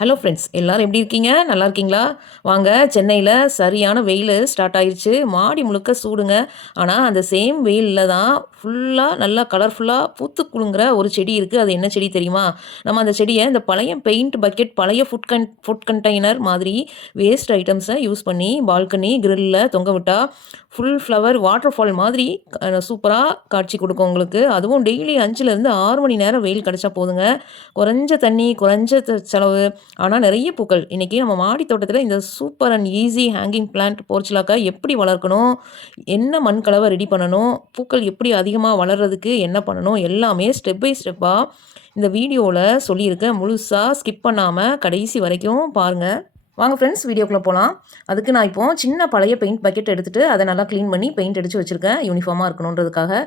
Hello friends, எல்லாரும் எப்படி இருக்கீங்க? நல்லா இருக்கீங்களா? வாங்க, சென்னையில சரியான வெயில் ஸ்டார்ட் ஆயிருச்சு. மாடி முழுக்க சூடுங்க. ஆனா, அந்த சேம் வெயில்ல தான் ஃபுல்லா நல்லா கலர்ஃபுல்லா பூத்து குலுங்குற ஒரு செடி இருக்கு. அது என்ன செடி தெரியுமா? நம்ம அந்த செடிய இந்த பழைய பெயிண்ட் பக்கெட், பழைய ஃபுட் கண்டெய்னர் மாதிரி வேஸ்ட் ஐட்டம்ஸ யூஸ் பண்ணி பால்கனி, கிரில்ல தொங்க விட்டா ஃபுல் ஃப்ளவர் வாட்டர்ஃபால் மாதிரி சூப்பரா காட்சி குடுக்கும் உங்களுக்கு. அதுவும் டெய்லி 5லேருந்து 6 மணி நேரம் வெயில் கிடைச்சா போதுங்க. குறைஞ்ச தண்ணி, குறைஞ்ச செலவு. ஆனா நெறைய பூக்கள். இன்னைக்கு நம்ம மாடி தோட்டத்தில இந்த super and easy hanging plant portulaca எப்படி வளர்க்கணும்? என்ன மண் கலவை ரெடி பண்ணணும்? பூக்கள் எப்படி அதிகமா வளர்றதுக்கு என்ன பண்ணணும்? எல்லாமே ஸ்டெப் பை ஸ்டெப்பா இந்த வீடியோல சொல்லியிருக்கேன். முழுசா ஸ்கிப் பண்ணாம கடைசி வரைக்கும் பாருங்க. வாங்க ஃப்ரெண்ட்ஸ், வீடியோக்குள்ள போலாம். அதுக்கு நான் இப்போ சின்ன பழைய பெயிண்ட் பக்கெட் எடுத்துட்டு அத நல்லா கிளீன் பண்ணி பெயிண்ட் அடிச்சு வச்சிருக்கேன். யூனிஃபார்மா இருக்கணுன்றதுக்காக.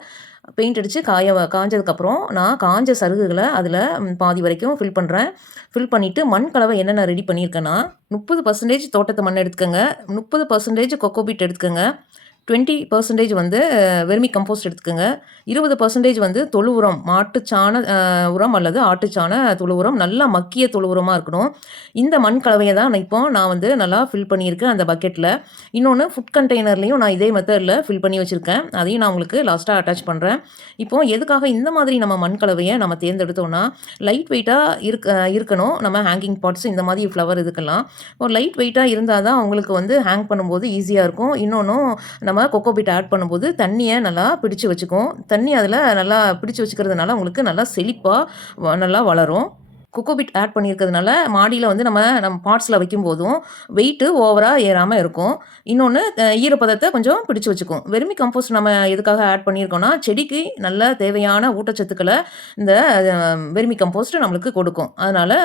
பெயிண்ட் அடிச்சு காஞ்சதுக்கப்புறம் நான் காஞ்ச சருகுகள அதில பாதி வரைக்கும் ஃபில் பண்றேன். ஃபில் பண்ணிட்டு மண் கலவை என்னென்ன ரெடி பண்ணியிருக்கேன்னா, 30% தோட்டத்து மண் எடுத்துக்கங்க. 30% கொக்கோபீட் எடுத்துக்கங்க. 20% வந்து வெர்மி கம்போஸ்ட் எடுத்துக்கங்க. 20% வந்து தொழு உரம், மாட்டுச்சாண உரம் அல்லது ஆட்டுச்சாண தொழு உரம், நல்லா மக்கிய தொழு உரமா இருக்கணும். இந்த மண் கலவைய தான் நான் வந்து நல்லா ஃபில் பண்ணியிருக்கேன் அந்த பக்கெட்ல. இன்னொன்னு ஃபுட் கண்டெய்னர்லயும் நான் இதே மெத்தட்ல ஃபில் பண்ணி வச்சிருக்கேன். அதையும் நான் உங்களுக்கு லாஸ்ட்டா அட்டாச் பண்றேன். இப்போ எதுக்காக இந்த மாதிரி நம்ம மண் கலவைய நம்ம தேர்ந்தெடுத்தோம்னா, லைட் வெயிட்டா இருக்கணும். நம்ம ஹேங்கிங் பாட்ஸ் இந்த மாதிரி ஃப்ளவர் இதுக்கெல்லாம். ஒரு லைட் வெயிட்டா இருந்தா தான் உங்களுக்கு வந்து ஹேங் பண்ணும்போது ஈஸியா இருக்கும். இன்னொன்னும் நம்ம கொக்கோபீட் ஆட் பண்ணும்போது தண்ணிய நல்லா பிடிச்சு வச்சுக்கும். தண்ணி அதில நல்லா பிடிச்சு வச்சுக்கிறதுனால உங்களுக்கு நல்லா செழிப்பா நல்லா வளரும். கொக்கோபீட் ஆட் பண்ணியிருக்கிறதுனால மாடியில வந்து நம்ம பாட்ஸ்ல வைக்கும்போதும் வெயிட்டு ஓவரா ஏறாம இருக்கும். இன்னொன்னு ஈரப்பதத்த கொஞ்சம் பிடிச்சு வச்சுக்கும். வெர்மி கம்போஸ்ட் நம்ம எதுக்காக ஆட் பண்ணியிருக்கோம்னா, செடிக்கு நல்ல தேவையான ஊட்டச்சத்துக்கள இந்த வெர்மி கம்போஸ்ட் நம்மளுக்கு கொடுக்கும். அதனால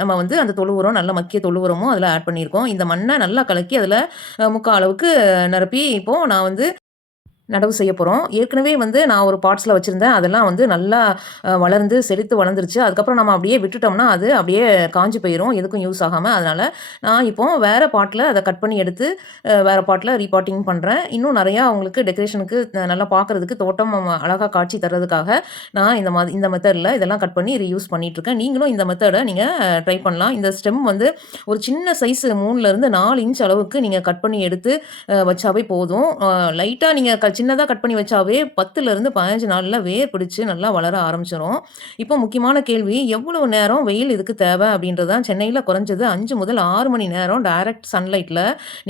நம்ம வந்து அந்த தொழு உரம், நல்ல மக்கிய தொழு உரமும் அதில ஆட் பண்ணியிருக்கோம். இந்த மண்ண நல்லா கலக்கி அதில முக்கால் அளவுக்கு நிரப்பி இப்போ நான் வந்து நடவு செய்ய போறோம். ஏற்கனவே வந்து நான் ஒரு பாட்ஸ்ல வச்சிருந்தேன். அதெல்லாம் வந்து நல்லா வளர்ந்து செழித்து வளர்ந்துருச்சு. அதுக்கப்புறம் நம்ம அப்படியே விட்டுட்டோம்னா, அது அப்படியே காஞ்சு போயிரும். எதுக்கும் யூஸ் ஆகாம. அதனால நான் இப்போ வேற பாட்ல அத கட் பண்ணி எடுத்து வேற பாட்ல ரீபாட்டிங் பண்றேன். இன்னும் நெறையா உங்களுக்கு டெக்கரேஷனுக்கு நல்லா பார்க்கறதுக்கு தோட்டம் அழகா காட்சி தர்றதுக்காக நான் இந்த மெத்தட்ல இதெல்லாம் கட் பண்ணி ரீயூஸ் பண்ணிட்டு இருக்கேன். நீங்களும் இந்த மெத்தட நீங்க ட்ரை பண்ணலாம். இந்த ஸ்டெம் வந்து ஒரு சின்ன சைஸ் 3லேருந்து 4 இன்ச் அளவுக்கு நீங்க கட் பண்ணி எடுத்து வச்சாவே போதும். லைட்டா நீங்க சின்னதா கட் பண்ணி வச்சாவே 10லேருந்து 15 நாள்ல வேர் பிடிச்சு நல்லா வளர ஆரம்பிச்சுரும். இப்போ முக்கியமான கேள்வி, எவ்வளவு நேரம் வெயில் இதுக்கு தேவை அப்படின்றது தான். சென்னையில குறைஞ்சது 5 முதல் 6 மணி நேரம் டைரக்ட் சன்லைட்ல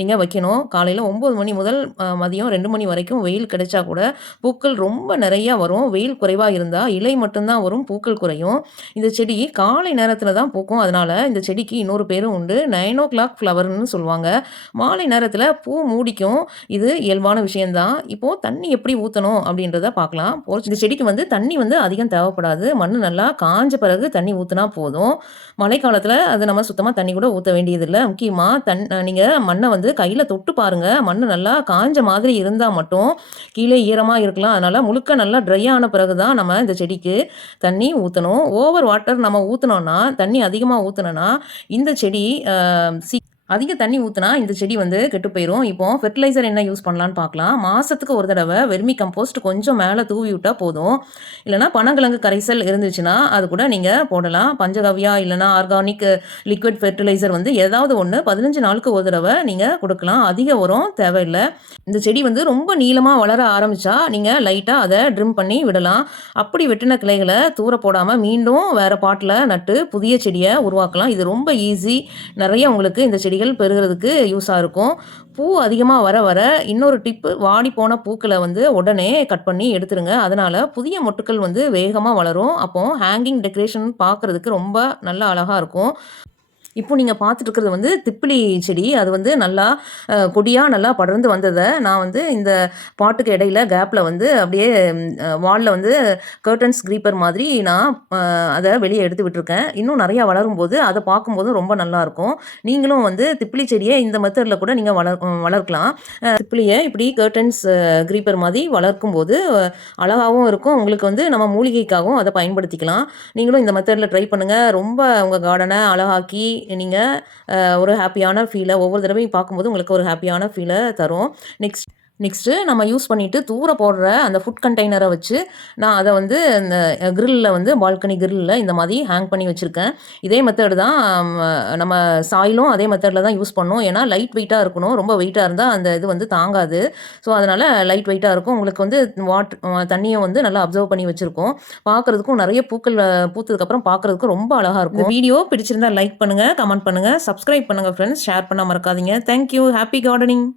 நீங்க வைக்கணும். காலையில 9 மணி முதல் மதியம் 2 மணி வரைக்கும் வெயில் கிடைச்சா கூட பூக்கள் ரொம்ப நிறையா வரும். வெயில் குறைவா இருந்தா இலை மட்டும் தான் வரும், பூக்கள் குறையும். இந்த செடி காலை நேரத்தில தான் பூக்கும். அதனால இந்த செடிக்கு இன்னொரு பேரும் உண்டு. 9:00 ஃப்ளவர்ன்னு சொல்லுவாங்க. மாலை நேரத்தில பூ மூடிக்கும். இது இயல்பான விஷயம் தான். இப்போ தண்ணி எப்படி ஊத்தணும் அப்படின்றத பார்க்கலாம். இந்த செடிக்கு வந்து தண்ணி வந்து அதிகம் தேவைப்படாது. மண்ணு நல்லா காஞ்ச பிறகு தண்ணி ஊத்துனா போதும். மழைக்காலத்தில அது நம்ம சுத்தமா தண்ணி கூட ஊத்த வேண்டியதில்ல. முக்கியமா நீங்க மண்ண வந்து கையில தொட்டு பாருங்க. மண்ணு நல்லா காஞ்ச மாதிரி இருந்தா மட்டும் கீழே ஈரமா இருக்கலாம். அதனால முழுக்க நல்லா ட்ரை ஆன பிறகு தான் நம்ம இந்த செடிக்கு தண்ணி ஊத்தணும். ஓவர் வாட்டர் நம்ம ஊத்துனோம்னா, தண்ணி அதிகமா ஊத்துனோம்னா இந்த செடி அதிக தண்ணி ஊத்துனா இந்த செடி வந்து கெட்டு போயிரும். இப்போ ஃபெர்டிலைசர் என்ன யூஸ் பண்ணலான்னு பார்க்கலாம். மாசத்துக்கு ஒரு தடவ வெர்மி கம்போஸ்ட் கொஞ்சம் மேல தூவி விட்டா போதும். இல்லன்னா பனங்கிழங்கு கரைசல் இருந்துச்சுன்னா, அது கூட நீங்க போடலாம். பஞ்சகவ்யா இல்லன்னா ஆர்கானிக் லிக்விட் ஃபெர்டிலைசர் வந்து ஏதாவது ஒண்ணு 15 நாளுக்கு ஒரு தடவ நீங்க குடுக்கலாம். அதிக உரம் தேவையில்ல. இந்த செடி வந்து ரொம்ப நீளமா வளர ஆரம்பிச்சா, நீங்க லைட்டா அத ட்ரிம் பண்ணி விடலாம். அப்படி வெட்டின கிளைகள தூர போடாம மீண்டும் வேற பாட்ல நட்டு புதிய செடிய உருவாக்கலாம். இது ரொம்ப ஈஸி. நெறைய உங்களுக்கு இந்த செடிகள் பெறுகிறதுக்கு யூஸா இருக்கும். பூ அதிகமா வர வர இன்னொரு டிப்பு, வாடி போன பூக்கள வந்து உடனே கட் பண்ணி எடுத்துருங்க. அதனால புதிய மொட்டுக்கள் வந்து வேகமா வளரும். அப்போ ஹேங்கிங் டெக்கரேஷன் பார்க்கறதுக்கு ரொம்ப நல்லா அழகா இருக்கும். இப்போ நீங்க பார்த்துட்டு இருக்கிறது வந்து திப்பிலி செடி. அது வந்து நல்லா கொடியா நல்லா படர்ந்து வந்தத நான் வந்து இந்த பாட்டுக்கு இடையில கேப்ல வந்து அப்படியே வால்ல வந்து கர்டன்ஸ் கிரீப்பர் மாதிரி நான் அத வெளிய எடுத்து விட்டுருக்கேன். இன்னும் நெறையா வளரும்போது அத பார்க்கும்போது ரொம்ப நல்லாருக்கும். நீங்களும் வந்து திப்பிலி செடிய இந்த மெத்தட்ல கூட நீங்க வளர்க்கலாம். திப்பிலிய இப்படி கர்டன்ஸ் கிரீப்பர் மாதிரி வளர்க்கும்போது அழகாவும் இருக்கும். உங்களுக்கு வந்து நம்ம மூலிகைக்காகவும் அத பயன்படுத்திக்கலாம். நீங்களும் இந்த மெத்தட்ல ட்ரை பண்ணுங்க. ரொம்ப உங்க கார்டன அழகாக்கி நீங்க ஒரு ஹேப்பியான ஃபீல ஒவ்வொரு தடவையும் பார்க்கும்போது உங்களுக்கு ஒரு ஹேப்பியான ஃபீல தரும். நெக்ஸ்ட் நெக்ஸ்ட்டு நம்ம யூஸ் பண்ணிட்டு தூர போடுற அந்த ஃபுட் கண்டெய்னரை வச்சு நான் அதை வந்து இந்த கிரில்லில் வந்து பால்கனி கிரில்லில் இந்த மாதிரி ஹேங் பண்ணி வச்சுருக்கேன். இதே மெத்தட் தான் நம்ம சாயிலும் அதே மெத்தடில் தான் யூஸ் பண்ணணும். ஏன்னா லைட் வெயிட்டாக இருக்கணும். ரொம்ப வெயிட்டாக இருந்தால் அந்த இது வந்து தாங்காது. ஸோ அதனால் லைட் வெயிட்டாக இருக்கும். உங்களுக்கு வந்து தண்ணியை வந்து நல்லா அப்சர்வ் பண்ணி வச்சுருக்கோம். பார்க்குறதுக்கும் நிறைய பூக்கள் பூத்ததுக்கப்புறம் பார்க்குறதுக்கும் ரொம்ப அழகாக இருக்கும். இந்த வீடியோ பிடிச்சிருந்தா லைக் பண்ணுங்கள், கமெண்ட் பண்ணுங்கள், சப்ஸ்கிரைப் பண்ணுங்கள் ஃப்ரெண்ட்ஸ். ஷேர் பண்ண மறக்காதீங்க. தேங்க்யூ. Happy gardening.